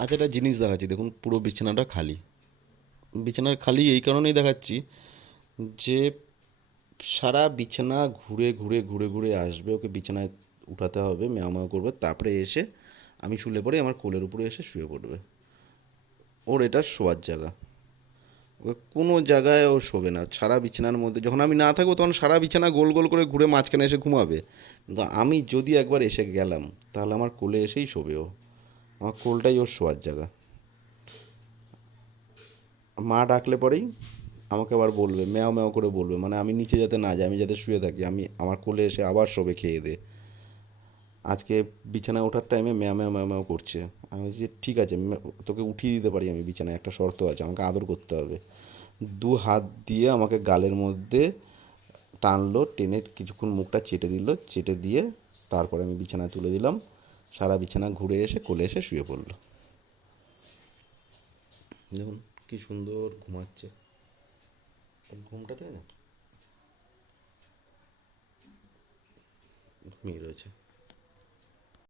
আচ্ছা, একটা জিনিস দেখাচ্ছি, দেখুন পুরো বিছানাটা খালি। বিছানার খালি এই কারণেই দেখাচ্ছি যে সারা বিছানা ঘুরে ঘুরে ঘুরে ঘুরে আসবে, ওকে বিছানায় উঠাতে হবে, ম্যাও ম্যাও করবে, তারপরে এসে আমি শুলে পরে আমার কোলের উপরে এসে শুয়ে পড়বে। ওর এটা শোয়ার জায়গা। ও কোনো জায়গায় ও শোবে না সারা বিছানার মধ্যে। যখন আমি না থাকবো তখন সারা বিছানা গোল গোল করে ঘুরে মাঝখানে এসে ঘুমাবে। কিন্তু আমি যদি একবার এসে গেলাম তাহলে আমার কোলে এসেই শোবে ও। আমার কোলটাই ওর শোয়ার জায়গা। মা ডাকলে পরেই আমাকে আবার বলবে, ম্যাও ম্যাও করে বলবে, মানে আমি নিচে যাতে না যাই, আমি যাতে শুয়ে থাকি, আমি আমার কোলে এসে আবার শোবে খেয়ে দে। আজকে বিছানায় ওঠার টাইমে ম্যাও ম্যাও ম্যাও ম্যাও করছে। আমি বলছি যে ঠিক আছে, তোকে উঠিয়ে দিতে পারি আমি বিছানায়, একটা শর্ত আছে, আমাকে আদর করতে হবে। দু হাত দিয়ে আমাকে গালের মধ্যে টানলো, টেনে কিছুক্ষণ মুখটা চেটে দিল, চেটে দিয়ে তারপরে আমি বিছানায় তুলে দিলাম। সারা বিছানা ঘুরে এসে কোলে এসে শুয়ে পড়লো। দেখুন কি সুন্দর ঘুমাচ্ছে। ওর ঘুমটাতে না ঘুমিয়ে রয়েছে।